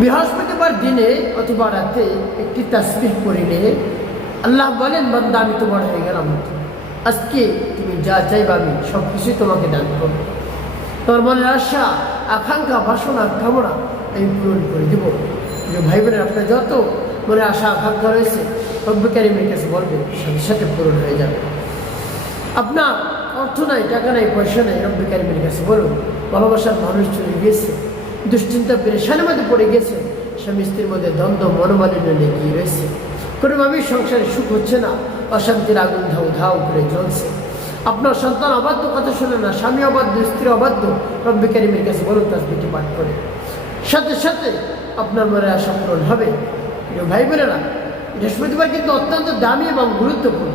বৃহস্পতিবার দিনে অথবা রাতে একটি তাসবিহ পড়িলে আল্লাহ বলেন, বান্দা আমি তোমার হয়ে গেলাম, আজকে তুমি যা চাইবা আমি সব কিছুই তোমাকে দান করব। তোমার মনের আশা, আকাঙ্ক্ষা, বাসনা, কামনা আমি পূরণ করে দেবো। ভাই বোনের আপনার যত মনে আশা আকাঙ্ক্ষা রয়েছে রব্বুল কারীমের কাছে বলবে, সাথে সাথে পূরণ হয়ে যাবে। আপনার অর্থ নাই, টাকা নাই, পয়সা নাই, রব্বুল কারীমের কাছে বলুন। ভালোবাসার মানুষ চলে গিয়েছে, দুশ্চিন্তা পেরেশানির মধ্যে পড়ে গেছে, স্বামী স্ত্রীর মধ্যে দ্বন্দ্ব, মনোমালিন্য লেগে রয়েছে, কোনোভাবেই সংসারে সুখ হচ্ছে না, অশান্তির আগুন ধাউ ধাউ করে জ্বলছে। আপনার সন্তান অবাধ্য, কথা শোনে না, স্বামী অবাধ্য, স্ত্রী অবাধ্য, রব্বুল কারীমের কাছে বলুন, তাসবিহটি পাঠ করে, সাথে সাথে আপনার মনে আশা পূরণ হবে। ভাই বোনেরা, বৃহস্পতিবার কিন্তু অত্যন্ত দামি এবং গুরুত্বপূর্ণ।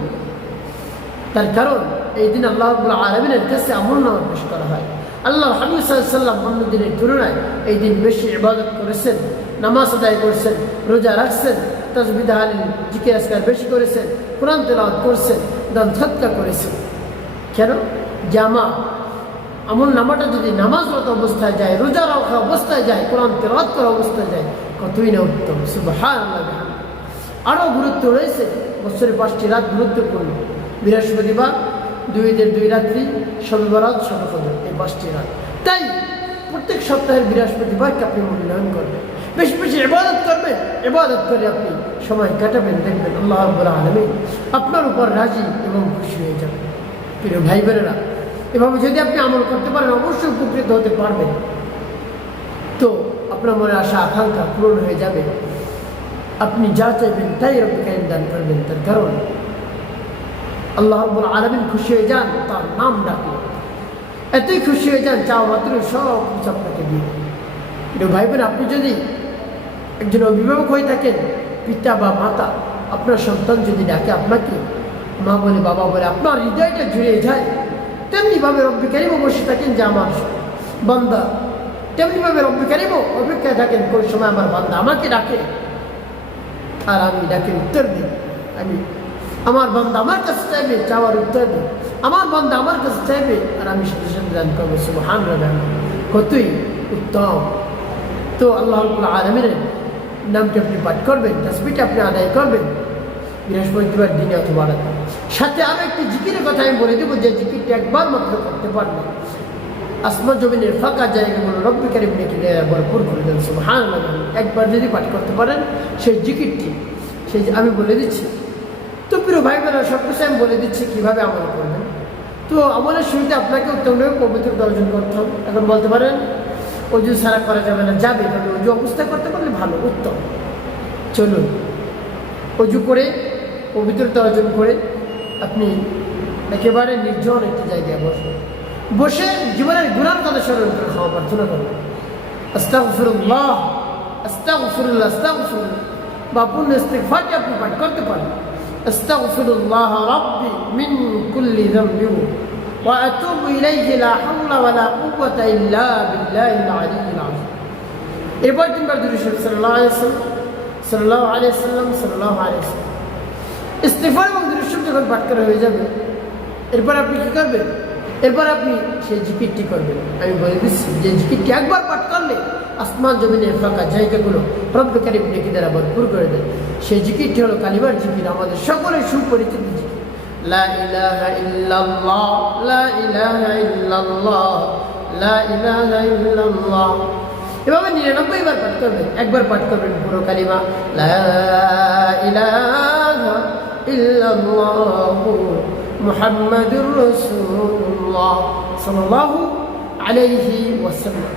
তার কারণ এই দিন আল্লাহ রাব্বুল আলামিনের কাছে আমলনামা পেশ করা হয়। আল্লাহ হাবিব সাল্লাল্লাহু আলাইহি ওয়াসাল্লাম অন্য দিনের তুলনায় এই দিন বেশি ইবাদত করেছেন, নামাজ আদায় করেছেন, রোজা রাখছেন, তাসবিহ তাহলিল জিকির আজকার বেশি করেছেন, কোরআন তেলাওয়াত করেছেন, দান সদকা করেছেন। কেন? জামা আমল নামাটা যদি নামাজরত অবস্থায় যায়, রোজা রাখা অবস্থায় যায়, কোরআন তেলাওয়াত করা অবস্থায় যায়, কতই না উত্তম। সুবহানাল্লাহ। আরও গুরুত্ব রয়েছে, বছরে 5টি রাত গুরুত্বপূর্ণ। বৃহস্পতিবার, 2 ঈদের 2 রাত্রি, শবে বরাত, শবে কদর, এই 5টি রাত। তাই প্রত্যেক সপ্তাহের বৃহস্পতিবারকে আপনি মূল্যায়ন করবেন, বেশি বেশি ইবাদত করবেন, ইবাদত করে আপনি সময় কাটাবেন, দেখবেন আল্লাহ রাব্বুল আলামিন আপনার উপর রাজি এবং খুশি হয়ে যাবেন। প্রিয় ভাই বোনেরা, এভাবে যদি আপনি আমল করতে পারেন অবশ্যই উপকৃত হতে পারবেন। তো আপনার মনে আশা আকাঙ্ক্ষা পূরণ হয়ে যাবে, আপনি যা চাইবেন তাই রব্বুল কারীম দান করবেন। তার কারণ আল্লাহ রাব্বুল আলামিন খুশি হয়ে যান তার নাম ডাকলে, এতই খুশি হয়ে যান চাওয়া মাত্র সব কিছু আপনাকে দিয়ে। কিন্তু ভাই বোন, আপনি যদি একজন অভিভাবক হয়ে থাকেন, পিতা বা মাতা, আপনার সন্তান যদি ডাকে আপনাকে মা বলে, বাবা বলে, আপনার হৃদয়টা জুড়ে যায়। তেমনিভাবে রব্বুল কারীম বসে থাকেন যে আমার বান্দা, তেমনিভাবে রব্বুল কারীম অপেক্ষায় থাকেন কোন সময় আমার বান্দা আমাকে ডাকে আর আমি ডাকে উত্তর দিই। আমার বান্দা আমার কাছে চাইবে, চাওয়ার উত্তর দিই। আমার বান্দা আমার কাছে চাইবে আর আমি সাথে সাথে দান করবো। সুবহানাল্লাহ, কতই উত্তম। তো আল্লাহ রাব্বুল আলামিনের নামটি আপনি পাঠ করবেন, তাসবিহটি আপনি আদায় করবেন বৃহস্পতিবার দিনে অথবা রাতে। সাথে আরও একটি জিকিরের কথা আমি বলে দেবো, যে জিকিরটি একবার মাত্র করতে পারবেন, আসমান জমিনের ফাঁকা জায়গাগুলো রব্বুল কারীম নেকি ভরপুর করে দেন। সুবহানাল্লাহ। একবার যদি পাঠ করতে পারেন সেই জিকিরটি, সেই আমি বলে দিচ্ছি। তো প্রিয় ভাই বোনেরা, সব কিছু আমি বলে দিচ্ছি কীভাবে আমল করবেন। তো আমলের শুরুতে আপনাকে উত্তমভাবে পবিত্রতা অর্জন করতে হবে। এখন বলতে পারেন অজু ছাড়া করা যাবে না, যাবে, তবে অজু অবস্থায় করতে পারলে ভালো, উত্তম। চলুন, অজু করে পবিত্রতা অর্জন করে আপনি একেবারে নির্জন একটি জায়গায় বসে জীবনের গুনার কথা স্মরণ করে ক্ষমা প্রার্থনা করবেন। আস্তাগফিরুল্লাহ, আস্তাগফিরুল্লাহ, আস্তাগফিরুল্লাহ বা পূর্ণ ইস্তিগফারটি আপনি পাঠ করতে পারেন। আস্তাগফিরুল্লাহ রাব্বি মিন কুল্লি যামবিন ওয়া আতুবু ইলাইহি লা হাওলা ওয়া লা কুওয়াতা ইল্লা বিল্লাহিল আলিয়্যিল আযীম। এরপর 3 বার দুরূদ শরীফ সাল্লাল্লাহু আলাইহি ওয়াসাল্লাম, সাল্লাল্লাহু আলাইহি ওয়াসাল্লাম, সাল্লাল্লাহু আলাইহি ওয়াসাল্লাম। ইস্তিগফার এবং দুরূদ শরীফ যখন পাঠ করা হয়ে যাবে, এরপর আপনি কী করবেন? এরপর আপনি সেই জিকিরটি করবেন। আমি বলে দিচ্ছি যে জিকিরটি একবার পাঠ করলে আসমান জমিনের ফাঁকা জায়গাগুলো রব্বুল কারীম নেকি দ্বারা ভরপুর করে দেন। সেই জিকিরটি হলো কালিমার জিকির, আমাদের সকলের সুপরিচিত জিকির, লা ইলাহা ইল্লাল্লাহ, লা ইলাহা ইল্লাল্লাহ, লা ইলাহা ইল্লাল্লাহ। এভাবে 99 বার পাঠ করবেন। একবার পাঠ করবেন পুরো কালিমা, লা ইলাহা ইল্লাল্লাহ মুহাম্মাদুর রাসূলুল্লাহ সাল্লাল্লাহু আলাইহি ওয়াসাল্লাম।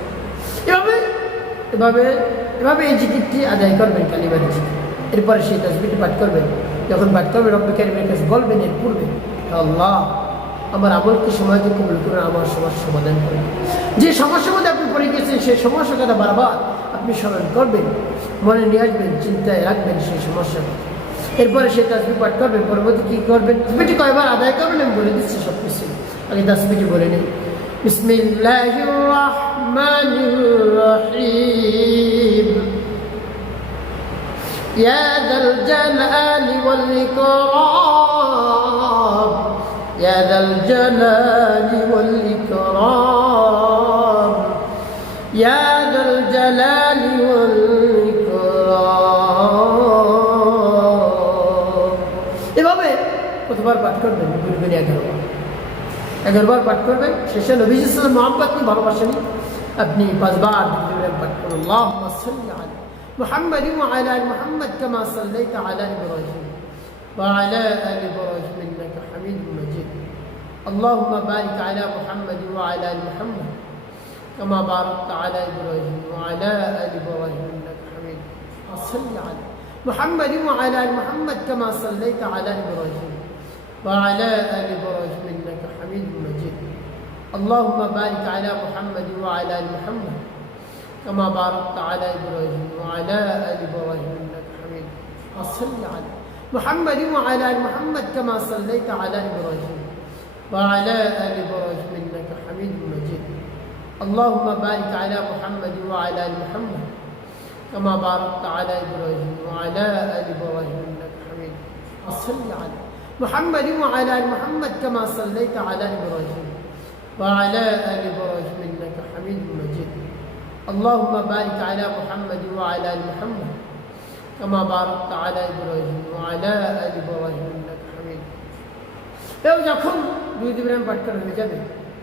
এভাবে এই জিকিরটি আদায় করবেন, কালিমার জিকির। এরপরে সেই তাসবিহটি পাঠ করবেন। যখন পাঠ করবেন রব্বুল কারীমের কাছে বলবেন এর পূর্বে, আল্লাহ আমার আমলকে সময়কে কবুল করে আমার সমস্যার সমাধান করবেন। যে সমস্যার মধ্যে আপনি পড়ে গেছেন সেই সমস্যার কথা বারবার আপনি স্মরণ করবেন, মনে নিয়ে আসবেন, চিন্তায় রাখবেন সেই সমস্যা। এরপরে সেই তাসবিহ পাঠ করবেন। পরবর্তী কী করবেন? তাসবিহটি কয়বার আদায় করবেন আমি বলে দিচ্ছি সব কিছু। আগে তাসবিহটি বলে নিন। বিসমিল্লাহির রাহমানির রাহিম। ইয়া যাল জালালি ওয়াল ইকরাম, ইয়া যাল জালালি ওয়াল ইকরাম, ইয়া যাল জালালি ওয়াল পাঠ করবেন, বলবেন 11 বার। 11 বার পাঠ করবেন, শেষে নবী সাল্লাল্লাহু আলাইহি ওয়াসাল্লাম মহব্বত নিয়ে ভালোবাসেন আপনি 5 বার পাঠ করুন। আল্লাহুম্মা সাল্লি আলা মুহাম্মাদ ওয়া আলা আলি মুহাম্মাদ কামা সাল্লাইতা আলা ইব্রাহিম ওয়া আলা আলি ইব্রাহিম ইন্নাকা হামিদুম মাজিদ। اللهم بارك على محمد وعلى ال محمد كما باركت على ابراهيم وعلى ال ابراهيم انك حميد مجيد. صل على محمد وعلى ال محمد كما صليت على ابراهيم وعلى ال ابراهيم انك حميد مجيد. اللهم بارك على محمد وعلى ال محمد كما باركت على ابراهيم وعلى ال ابراهيم انك حميد مجيد. صل على محمد وعلى ال محمد كما صليت على ابراهيم وعلى آل إبراهيم إنك حميد مجيد. اللهم بارك على محمد وعلى آل محمد كما باركت على إبراهيم وعلى آل إبراهيم إنك حميد. صل على محمد وعلى آل محمد كما صليت على إبراهيم وعلى آل إبراهيم إنك حميد مجيد. اللهم بارك على محمد وعلى آل محمد كما باركت على إبراهيم وعلى آل إبراهيم إنك حميد. যখন দুই ইব্রাহিম পাঠ করা হয়ে যাবে,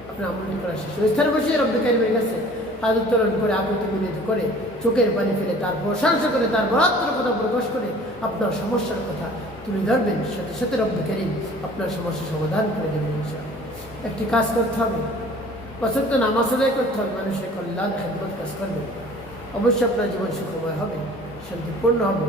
আপনার আমলটি করা শেষ। ওই স্থানে বসে রব্বুল কারীমের কাছে হাত উত্তোলন করে আকুতি মিনতি করে চোখের পানি ফেলে তার প্রশংসা করে তার বরাত্মর কথা প্রকাশ করে আপনার সমস্যার কথা তুলে ধরবেন। সাথে সাথে রব্বুল কারীম আপনার সমস্যা সমাধান করে দেবেন ইনশাআল্লাহ। একটি কাজ করতে হবে, পছন্দ নামাজ আদায় করতে হবে, মানুষের কল্যাণ খেদমত কাজ করবে, অবশ্যই আপনার জীবন সুখময় হবে, শান্তিপূর্ণ হবে।